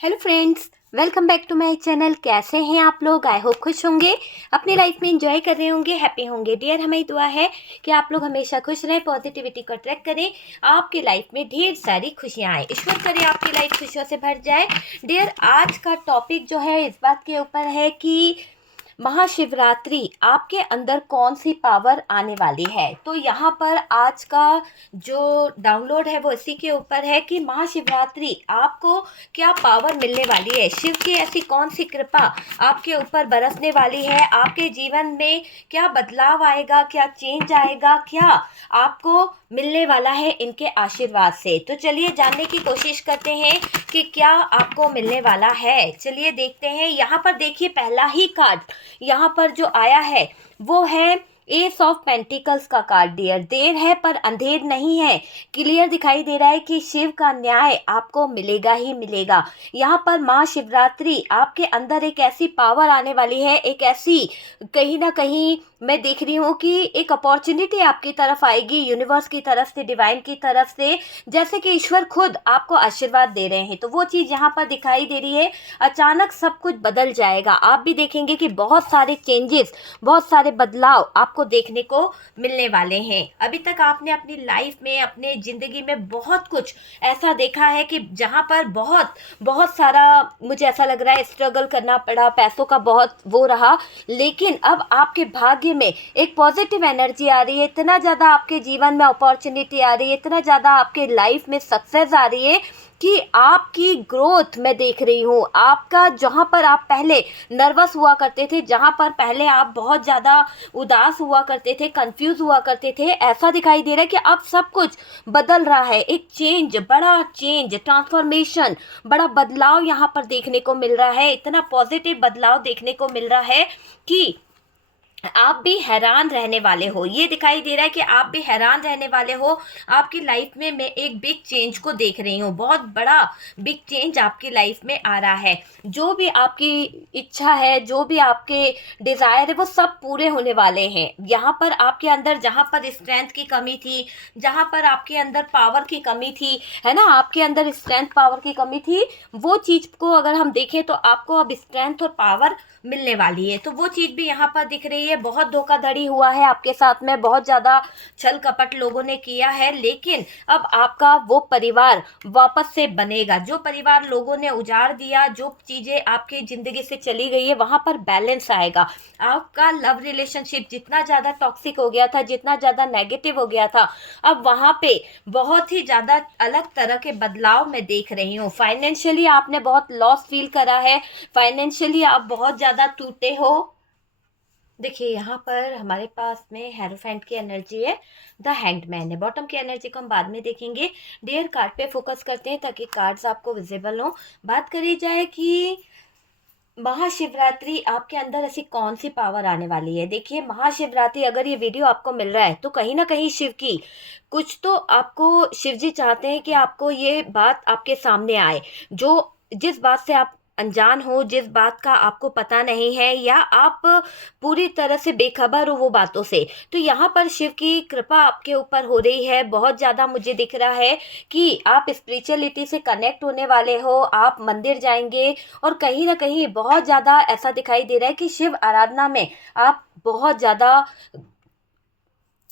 Hello friends, welcome back to my channel. कैसे हैं आप लोग? आई होप खुश होंगे, अपनी लाइफ में एंजॉय कर रहे होंगे, हैप्पी होंगे। डियर, हमें दुआ है कि आप लोग हमेशा खुश रहें, पॉजिटिविटी को अट्रैक्ट करें, आपकी लाइफ में ढेर सारी खुशियां आए। ईश्वर करे आपकी लाइफ खुशियों से भर जाए। डियर, आज का टॉपिक जो है इस बात के ऊपर है कि महाशिवरात्रि आपके अंदर कौन सी पावर आने वाली है। तो यहाँ पर आज का जो डाउनलोड है वो इसी के ऊपर है कि महाशिवरात्रि आपको क्या पावर मिलने वाली है, शिव की ऐसी कौन सी कृपा आपके ऊपर बरसने वाली है, आपके जीवन में क्या बदलाव आएगा, क्या चेंज आएगा, क्या आपको मिलने वाला है इनके आशीर्वाद से। तो चलिए जानने की कोशिश करते हैं कि क्या आपको मिलने वाला है। चलिए देखते हैं। यहाँ पर देखिए, पहला ही कार्ड यहाँ पर जो आया है वो है एस ऑफ पेंटिकल्स का कार्ड। डियर, देर है पर अंधेर नहीं है। क्लियर दिखाई दे रहा है कि शिव का न्याय आपको मिलेगा ही मिलेगा। यहाँ पर महाशिवरात्रि आपके अंदर एक ऐसी पावर आने वाली है, एक ऐसी कहीं ना कहीं मैं देख रही हूँ कि एक अपॉर्चुनिटी आपकी तरफ आएगी, यूनिवर्स की तरफ से, डिवाइन की तरफ से, जैसे कि ईश्वर खुद आपको आशीर्वाद दे रहे हैं। तो वो चीज़ यहाँ पर दिखाई दे रही है। अचानक सब कुछ बदल जाएगा। आप भी देखेंगे कि बहुत सारे चेंजेस, बहुत सारे बदलाव आपको देखने को मिलने वाले हैं। अभी तक आपने अपनी लाइफ में, अपने ज़िंदगी में बहुत कुछ ऐसा देखा है कि जहाँ पर बहुत बहुत सारा, मुझे ऐसा लग रहा है, स्ट्रगल करना पड़ा, पैसों का बहुत वो रहा, लेकिन अब आपके भाग्य में एक पॉजिटिव एनर्जी आ रही है। इतना ज़्यादा आपके जीवन में अपॉर्चुनिटी आ रही है, इतना ज़्यादा आपके लाइफ में सक्सेस आ रही है कि आपकी ग्रोथ मैं देख रही हूँ। आपका जहाँ पर आप पहले नर्वस हुआ करते थे, जहाँ पर पहले आप बहुत ज़्यादा उदास हुआ करते थे, कंफ्यूज हुआ करते थे, ऐसा दिखाई दे रहा है कि अब सब कुछ बदल रहा है। एक चेंज, बड़ा चेंज, ट्रांसफॉर्मेशन, बड़ा बदलाव यहाँ पर देखने को मिल रहा है। इतना पॉजिटिव बदलाव देखने को मिल रहा है कि आप भी हैरान रहने वाले हो। ये दिखाई दे रहा है कि आप भी हैरान रहने वाले हो। आपकी लाइफ में मैं एक बिग चेंज को देख रही हूँ, बहुत बड़ा बिग चेंज आपकी लाइफ में आ रहा है। जो भी आपकी इच्छा है, जो भी आपके डिज़ायर है, वो सब पूरे होने वाले हैं। यहाँ पर आपके अंदर जहाँ पर स्ट्रेंथ की कमी थी, जहाँ पर आपके अंदर पावर की कमी थी, है ना, आपके अंदर स्ट्रेंथ पावर की कमी थी, वो चीज़ को अगर हम देखें तो आपको अब स्ट्रेंथ और पावर मिलने वाली है। तो वो चीज़ भी यहाँ पर दिख रही है। बहुत धोखाधड़ी हुआ है आपके साथ में, बहुत ज़्यादा छल कपट लोगों ने किया है, लेकिन अब आपका वो परिवार वापस से बनेगा। जो परिवार लोगों ने उजाड़ दिया, जो चीज़ें आपकी ज़िंदगी से चली गई है, वहाँ पर बैलेंस आएगा। आपका लव रिलेशनशिप जितना ज़्यादा टॉक्सिक हो गया था, जितना ज़्यादा नेगेटिव हो गया था, अब वहाँ पे बहुत ही ज़्यादा अलग तरह के बदलाव मैं देख रही हूँ। फाइनेंशियली आपने बहुत लॉस फील करा है, फाइनेंशियली आप बहुत ज़्यादा टूटे हो। देखिए, यहाँ पर हमारे पास में हेरोफेंट की एनर्जी है, द हैंग्ड मैन है। बॉटम की एनर्जी को हम बाद में देखेंगे। डियर, कार्ड पे फोकस करते हैं ताकि कार्ड्स आपको विजिबल हो। बात करी जाए कि महाशिवरात्रि आपके अंदर ऐसी कौन सी पावर आने वाली है। देखिए, महाशिवरात्रि अगर ये वीडियो आपको मिल रहा है तो कहीं ना कहीं शिव की कुछ तो आपको, शिव जी चाहते हैं कि आपको ये बात आपके सामने आए, जो जिस बात से आप अनजान हो, जिस बात का आपको पता नहीं है, या आप पूरी तरह से बेखबर हो वो बातों से। तो यहाँ पर शिव की कृपा आपके ऊपर हो रही है। बहुत ज़्यादा मुझे दिख रहा है कि आप स्पिरिचुअलिटी से कनेक्ट होने वाले हो, आप मंदिर जाएंगे, और कहीं ना कहीं बहुत ज़्यादा ऐसा दिखाई दे रहा है कि शिव आराधना में आप बहुत ज़्यादा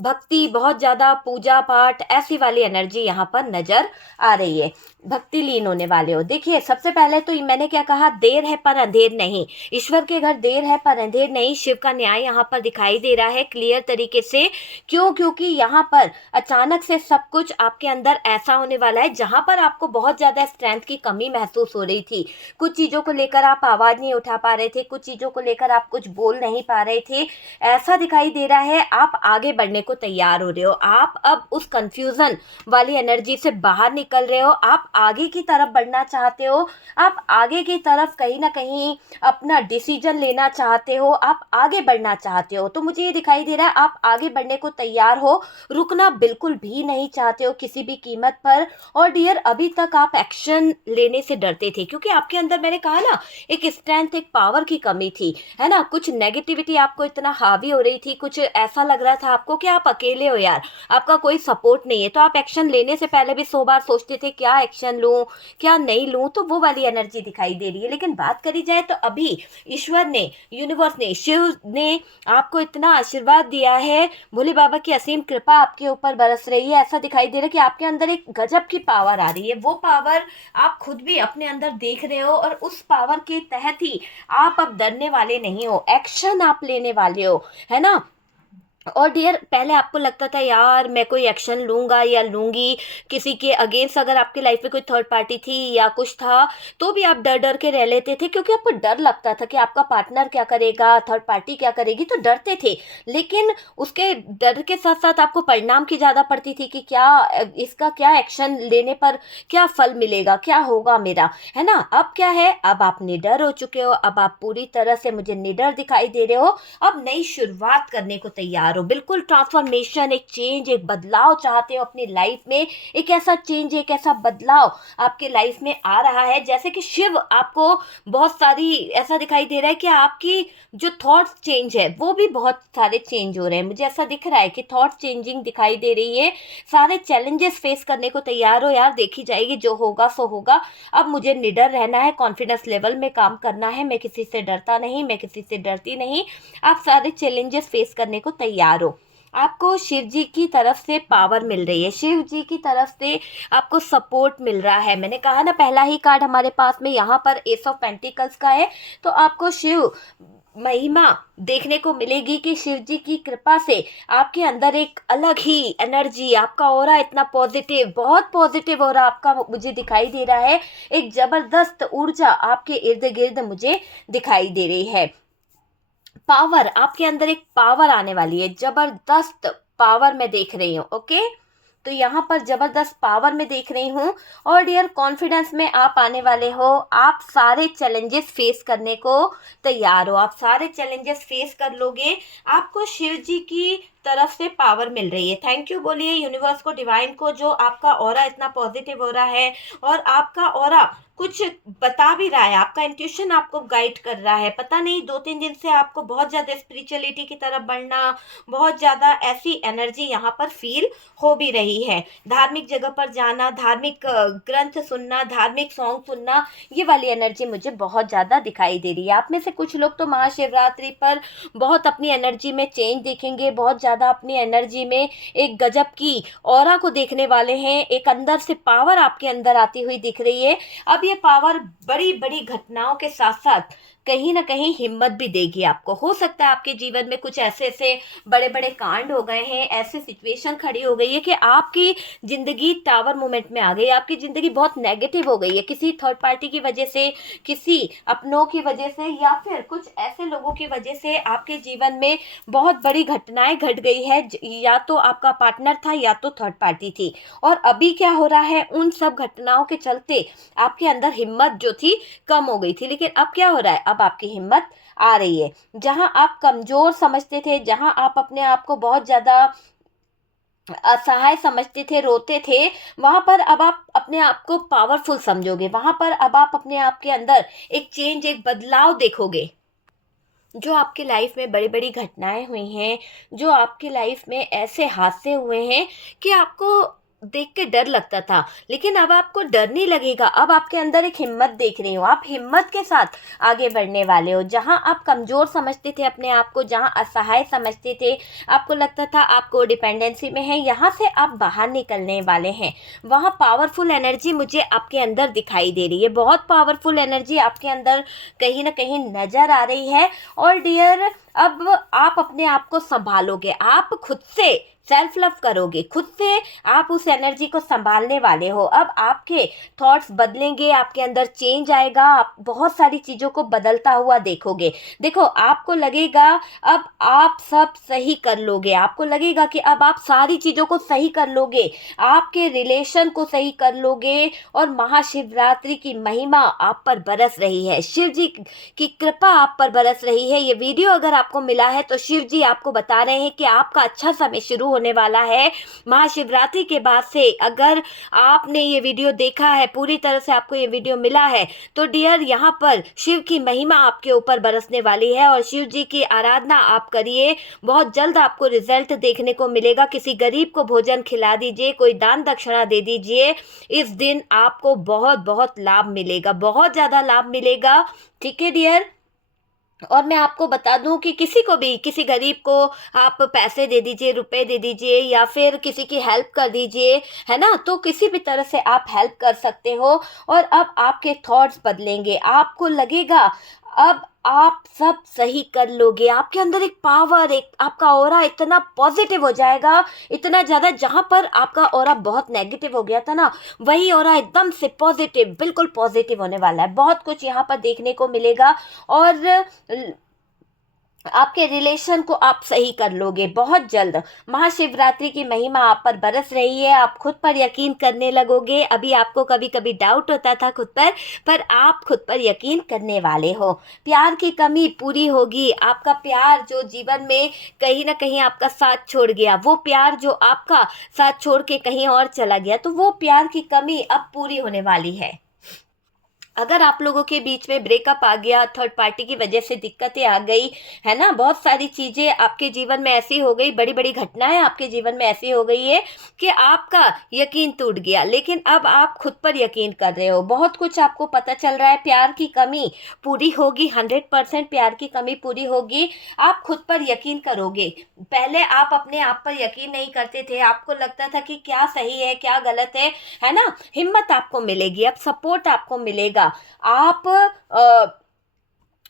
भक्ति, बहुत ज़्यादा पूजा पाठ, ऐसी वाली एनर्जी यहाँ पर नज़र आ रही है। भक्ति लीन होने वाले हो। देखिए, सबसे पहले तो मैंने क्या कहा, देर है पर अंधेर नहीं। ईश्वर के घर देर है पर अंधेर नहीं। शिव का न्याय यहाँ पर दिखाई दे रहा है क्लियर तरीके से। क्यों? क्योंकि यहाँ पर अचानक से सब कुछ आपके अंदर ऐसा होने वाला है जहाँ पर आपको बहुत ज़्यादा स्ट्रेंथ की कमी महसूस हो रही थी। कुछ चीज़ों को लेकर आप आवाज़ नहीं उठा पा रहे थे, कुछ चीज़ों को लेकर आप कुछ बोल नहीं पा रहे थे। ऐसा दिखाई दे रहा है आप आगे बढ़ने को तैयार हो रहे हो। आप अब उस कंफ्यूजन वाली एनर्जी से बाहर निकल रहे हो। आप आगे की तरफ बढ़ना चाहते हो। आप आगे की तरफ कहीं ना कहीं अपना डिसीजन लेना चाहते हो। आप आगे बढ़ना चाहते हो। तो मुझे ये दिखाई दे रहा है आप आगे बढ़ने को तैयार हो, रुकना बिल्कुल भी नहीं चाहते हो किसी भी कीमत पर। और डियर, अभी तक आप एक्शन लेने से डरते थे क्योंकि आपके अंदर, मैंने कहा ना, एक स्ट्रेंथ, एक पावर की कमी थी, है ना। कुछ नेगेटिविटी आपको इतना हावी हो रही थी, कुछ ऐसा लग रहा था आपको कि आप अकेले हो यार, आपका कोई सपोर्ट नहीं है। तो आप एक्शन लेने से पहले भी 100 बार सोचते थे क्या एक्शन एक्शन लूँ, क्या नहीं लूँ, तो वो वाली एनर्जी दिखाई दे रही है। लेकिन बात करी जाए तो अभी ईश्वर ने, यूनिवर्स ने, शिव ने आपको इतना आशीर्वाद दिया है, भोले बाबा की असीम कृपा आपके ऊपर बरस रही है। ऐसा दिखाई दे रहा है कि आपके अंदर एक गजब की पावर आ रही है। वो पावर आप खुद भी अपने अंदर देख रहे हो और उस पावर के तहत ही आप अब डरने वाले नहीं हो, एक्शन आप लेने वाले हो, है ना। और डियर, पहले आपको लगता था यार मैं कोई एक्शन लूंगा या लूंगी किसी के अगेंस्ट, अगर आपकी लाइफ में कोई थर्ड पार्टी थी या कुछ था, तो भी आप डर डर के रह लेते थे, क्योंकि आपको डर लगता था कि आपका पार्टनर क्या करेगा, थर्ड पार्टी क्या करेगी, तो डरते थे। लेकिन उसके डर के साथ साथ आपको परिणाम की ज़्यादा पड़ती थी कि क्या इसका, क्या एक्शन लेने पर क्या फल मिलेगा, क्या होगा मेरा, है ना। अब क्या है, अब आप निडर हो चुके हो, अब आप पूरी तरह से मुझे निडर दिखाई दे रहे हो, अब नई शुरुआत करने को तैयार हो, बिल्कुल ट्रांसफॉर्मेशन, एक चेंज, एक बदलाव चाहते हो अपनी लाइफ में। एक ऐसा चेंज, एक ऐसा बदलाव आपके लाइफ में आ रहा है, जैसे कि शिव आपको बहुत सारी, ऐसा दिखाई दे रहा है कि आपकी जो थॉट्स चेंज है वो भी बहुत सारे चेंज हो रहे हैं। मुझे ऐसा दिख रहा है कि थॉट चेंजिंग दिखाई दे रही है। सारे चैलेंजेस फेस करने को तैयार हो यार, देखी जाएगी, जो होगा सो होगा। अब मुझे निडर रहना है, कॉन्फिडेंस लेवल में काम करना है, मैं किसी से डरता नहीं, मैं किसी से डरती नहीं। आप सारे चैलेंजेस फेस करने को तैयार हो। आपको शिव जी की तरफ से पावर मिल रही है, शिव जी की तरफ से आपको सपोर्ट मिल रहा है। मैंने कहा ना, पहला ही कार्ड हमारे पास में यहाँ पर एस ऑफ पेंटिकल्स का है, तो आपको शिव महिमा देखने को मिलेगी कि शिव जी की कृपा से आपके अंदर एक अलग ही एनर्जी, आपका ऑरा इतना पॉजिटिव, बहुत पॉजिटिव ऑरा आपका मुझे दिखाई दे रहा है। एक जबरदस्त ऊर्जा आपके इर्द गिर्द मुझे दिखाई दे रही है। पावर, आपके अंदर एक पावर आने वाली है, जबरदस्त पावर मैं देख रही हूँ। ओके, तो यहाँ पर जबरदस्त पावर में देख रही हूँ। और डियर, कॉन्फिडेंस में आप आने वाले हो, आप सारे चैलेंजेस फेस करने को तैयार हो, आप सारे चैलेंजेस फेस कर लोगे। आपको शिव जी की तरफ से पावर मिल रही है। थैंक यू बोलिए यूनिवर्स को, डिवाइन को, जो आपका ऑरा इतना पॉजिटिव हो रहा है और आपका ऑरा कुछ बता भी रहा है, आपका इंट्यूशन आपको गाइड कर रहा है। पता नहीं 2-3 दिन से आपको बहुत ज़्यादा स्पिरिचुअलिटी की तरफ बढ़ना, बहुत ज़्यादा ऐसी एनर्जी यहाँ पर फील हो भी रही है। धार्मिक जगह पर जाना, धार्मिक ग्रंथ सुनना, धार्मिक सॉन्ग सुनना, ये वाली एनर्जी मुझे बहुत ज़्यादा दिखाई दे रही है। आप में से कुछ लोग तो महाशिवरात्रि पर बहुत अपनी एनर्जी में चेंज देखेंगे, बहुत ज़्यादा अपनी एनर्जी में एक गजब की ऑरा को देखने वाले हैं। एक अंदर से पावर आपके अंदर आती हुई दिख रही है। अब ये पावर बड़ी बड़ी घटनाओं के साथ साथ कहीं ना कहीं हिम्मत भी देगी आपको। हो सकता है आपके जीवन में कुछ ऐसे ऐसे बड़े बड़े कांड हो गए हैं, ऐसे सिचुएशन खड़ी हो गई है कि आपकी ज़िंदगी टावर मोमेंट में आ गई, आपकी ज़िंदगी बहुत नेगेटिव हो गई है, किसी थर्ड पार्टी की वजह से, किसी अपनों की वजह से, या फिर कुछ ऐसे लोगों की वजह से आपके जीवन में बहुत बड़ी घटनाएं घट गई है। या तो आपका पार्टनर था या तो थर्ड पार्टी थी। और अभी क्या हो रहा है, उन सब घटनाओं के चलते आपके अंदर हिम्मत जो थी कम हो गई थी, लेकिन अब क्या हो रहा है, अब आपकी हिम्मत आ रही है। जहां आप कमजोर समझते थे, जहां आप अपने आप को बहुत ज्यादा असहाय समझते थे, रोते थे, वहां पर अब आप अपने आप को पावरफुल समझोगे। वहां पर अब आप अपने आप के अंदर एक चेंज, एक बदलाव देखोगे। जो आपकी लाइफ में बड़ी बड़ी घटनाएं हुई हैं, जो आपकी लाइफ में ऐसे हादसे हुए हैं कि आपको देख के डर लगता था, लेकिन अब आपको डर नहीं लगेगा। अब आपके अंदर एक हिम्मत देख रही हो, आप हिम्मत के साथ आगे बढ़ने वाले हो। जहां आप कमज़ोर समझते थे अपने आप को, जहां असहाय समझते थे, आपको लगता था आपको डिपेंडेंसी में है, यहाँ से आप बाहर निकलने वाले हैं। वहाँ पावरफुल एनर्जी मुझे आपके अंदर दिखाई दे रही है, बहुत पावरफुल एनर्जी आपके अंदर कहीं ना कहीं नज़र आ रही है। और डियर, अब आप अपने आप को संभालोगे, आप खुद से सेल्फ लव करोगे, खुद से आप उस एनर्जी को संभालने वाले हो। अब आपके थॉट्स बदलेंगे, आपके अंदर चेंज आएगा, आप बहुत सारी चीज़ों को बदलता हुआ देखोगे। देखो, आपको लगेगा अब आप सब सही कर लोगे, आपको लगेगा कि अब आप सारी चीज़ों को सही कर लोगे, आपके रिलेशन को सही कर लोगे। और महाशिवरात्रि की महिमा आप पर बरस रही है, शिव जी की कृपा आप पर बरस रही है। ये वीडियो अगर आपको मिला है तो शिव जी आपको बता रहे हैं कि आपका अच्छा समय शुरू होने वाला है महाशिवरात्रि के बाद से। अगर आपने ये वीडियो देखा है, पूरी तरह से आपको ये वीडियो मिला है, तो डियर यहाँ पर शिव की महिमा आपके ऊपर बरसने वाली है और शिव जी की आराधना आप करिए, बहुत जल्द आपको रिजल्ट देखने को मिलेगा। किसी गरीब को भोजन खिला दीजिए, कोई दान दक्षिणा दे दीजिए, इस दिन आपको बहुत बहुत लाभ मिलेगा, बहुत ज़्यादा लाभ मिलेगा। ठीक है डियर। और मैं आपको बता दूं कि किसी को भी, किसी गरीब को आप पैसे दे दीजिए, रुपए दे दीजिए, या फिर किसी की हेल्प कर दीजिए, है ना, तो किसी भी तरह से आप हेल्प कर सकते हो। और अब आपके थॉट्स बदलेंगे, आपको लगेगा अब आप सब सही कर लोगे। आपके अंदर एक पावर, एक आपका ऑरा इतना पॉजिटिव हो जाएगा, इतना ज़्यादा। जहाँ पर आपका ऑरा बहुत नेगेटिव हो गया था ना, वही ऑरा एकदम से पॉजिटिव, बिल्कुल पॉजिटिव होने वाला है। बहुत कुछ यहाँ पर देखने को मिलेगा और आपके रिलेशन को आप सही कर लोगे बहुत जल्द। महाशिवरात्रि की महिमा आप पर बरस रही है, आप खुद पर यकीन करने लगोगे। अभी आपको कभी कभी डाउट होता था खुद पर आप खुद पर यकीन करने वाले हो। प्यार की कमी पूरी होगी। आपका प्यार जो जीवन में कहीं ना कहीं आपका साथ छोड़ गया, वो प्यार जो आपका साथ छोड़ के कहीं और चला गया, तो वो प्यार की कमी अब पूरी होने वाली है। अगर आप लोगों के बीच में ब्रेकअप आ गया, थर्ड पार्टी की वजह से दिक्कतें आ गई, है ना, बहुत सारी चीज़ें आपके जीवन में ऐसी हो गई, बड़ी बड़ी घटनाएं आपके जीवन में ऐसी हो गई है कि आपका यकीन टूट गया, लेकिन अब आप खुद पर यकीन कर रहे हो। बहुत कुछ आपको पता चल रहा है, प्यार की कमी पूरी होगी, 100% प्यार की कमी पूरी होगी। आप खुद पर यकीन करोगे। पहले आप अपने आप पर यकीन नहीं करते थे, आपको लगता था कि क्या सही है क्या गलत है ना। हिम्मत आपको मिलेगी, अब सपोर्ट आपको मिलेगा। आप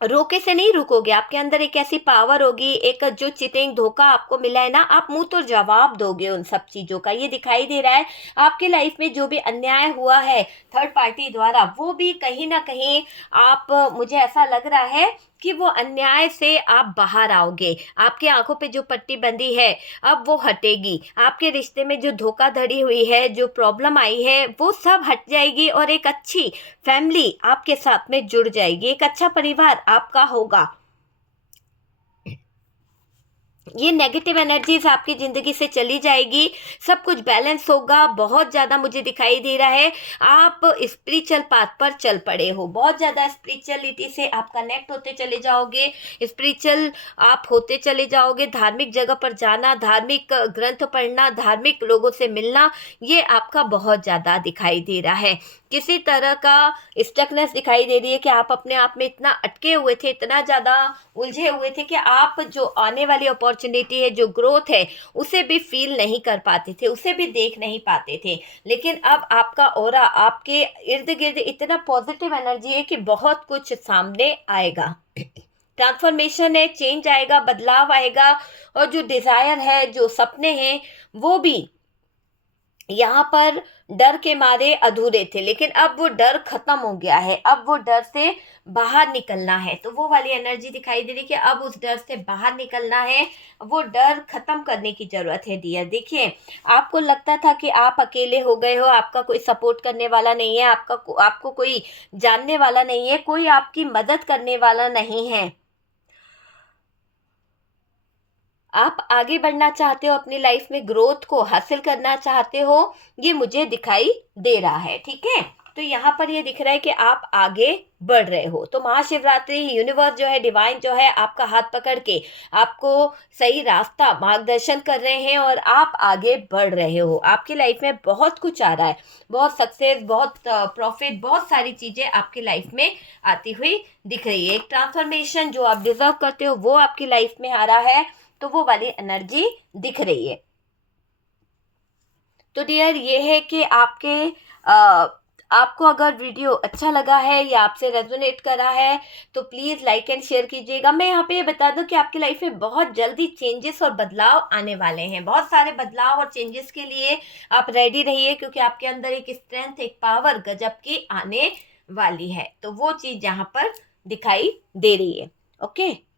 रोके से नहीं रुकोगे। आपके अंदर एक ऐसी पावर होगी, एक जो चीटिंग धोखा आपको मिला है ना, आप मुंह तो जवाब दोगे उन सब चीज़ों का। ये दिखाई दे रहा है आपकी लाइफ में जो भी अन्याय हुआ है थर्ड पार्टी द्वारा, वो भी कहीं ना कहीं आप, मुझे ऐसा लग रहा है कि वो अन्याय से आप बाहर आओगे। आपकी आंखों पे जो पट्टी बंधी है अब वो हटेगी। आपके रिश्ते में जो धोखाधड़ी हुई है, जो प्रॉब्लम आई है, वो सब हट जाएगी और एक अच्छी फैमिली आपके साथ में जुड़ जाएगी, एक अच्छा परिवार आपका होगा। ये नेगेटिव एनर्जीज आपकी ज़िंदगी से चली जाएगी, सब कुछ बैलेंस होगा। बहुत ज़्यादा मुझे दिखाई दे रहा है आप स्पिरिचुअल पाथ पर चल पड़े हो, बहुत ज़्यादा स्पिरिचुअलिटी से आप कनेक्ट होते चले जाओगे, स्पिरिचुअल आप होते चले जाओगे। धार्मिक जगह पर जाना, धार्मिक ग्रंथ पढ़ना, धार्मिक लोगों से मिलना, ये आपका बहुत ज़्यादा दिखाई दे रहा है। किसी तरह का स्टकनेस दिखाई दे रही है कि आप अपने आप में इतना अटके हुए थे, इतना ज़्यादा उलझे हुए थे कि आप जो आने वाली अपॉर्चुनिटी है, जो ग्रोथ है, उसे भी फील नहीं कर पाते थे, उसे भी देख नहीं पाते थे। लेकिन अब आपका ऑरा, आपके इर्द गिर्द इतना पॉजिटिव एनर्जी है कि बहुत कुछ सामने आएगा। ट्रांसफॉर्मेशन है, चेंज आएगा, बदलाव आएगा। और जो डिज़ायर है, जो सपने हैं, वो भी यहाँ पर डर के मारे अधूरे थे, लेकिन अब वो डर खत्म हो गया है। अब वो डर से बाहर निकलना है, तो वो वाली एनर्जी दिखाई दे रही कि अब उस डर से बाहर निकलना है, वो डर खत्म करने की जरूरत है डियर। देखिए, आपको लगता था कि आप अकेले हो गए हो, आपका कोई सपोर्ट करने वाला नहीं है, आपको कोई जानने वाला नहीं है, कोई आपकी मदद करने वाला नहीं है। आप आगे बढ़ना चाहते हो, अपनी लाइफ में ग्रोथ को हासिल करना चाहते हो, ये मुझे दिखाई दे रहा है। ठीक है, तो यहाँ पर ये दिख रहा है कि आप आगे बढ़ रहे हो। तो महाशिवरात्रि, यूनिवर्स जो है, डिवाइन जो है, आपका हाथ पकड़ के आपको सही रास्ता मार्गदर्शन कर रहे हैं और आप आगे बढ़ रहे हो। आपकी लाइफ में बहुत कुछ आ रहा है, बहुत सक्सेस, बहुत प्रॉफिट, बहुत सारी चीज़ें आपकी लाइफ में आती हुई दिख रही है। एक ट्रांसफॉर्मेशन जो आप डिजर्व करते हो वो आपकी लाइफ में आ रहा है, तो वो वाली एनर्जी दिख रही है। तो डियर, ये है कि आपको अगर वीडियो अच्छा लगा है या आपसे रेजोनेट करा है तो प्लीज़ लाइक एंड शेयर कीजिएगा। मैं यहाँ पे ये बता दूं कि आपकी लाइफ में बहुत जल्दी चेंजेस और बदलाव आने वाले हैं। बहुत सारे बदलाव और चेंजेस के लिए आप रेडी रहिए, क्योंकि आपके अंदर एक स्ट्रेंथ, एक पावर गजब की आने वाली है। तो वो चीज़ यहाँ पर दिखाई दे रही है। ओके।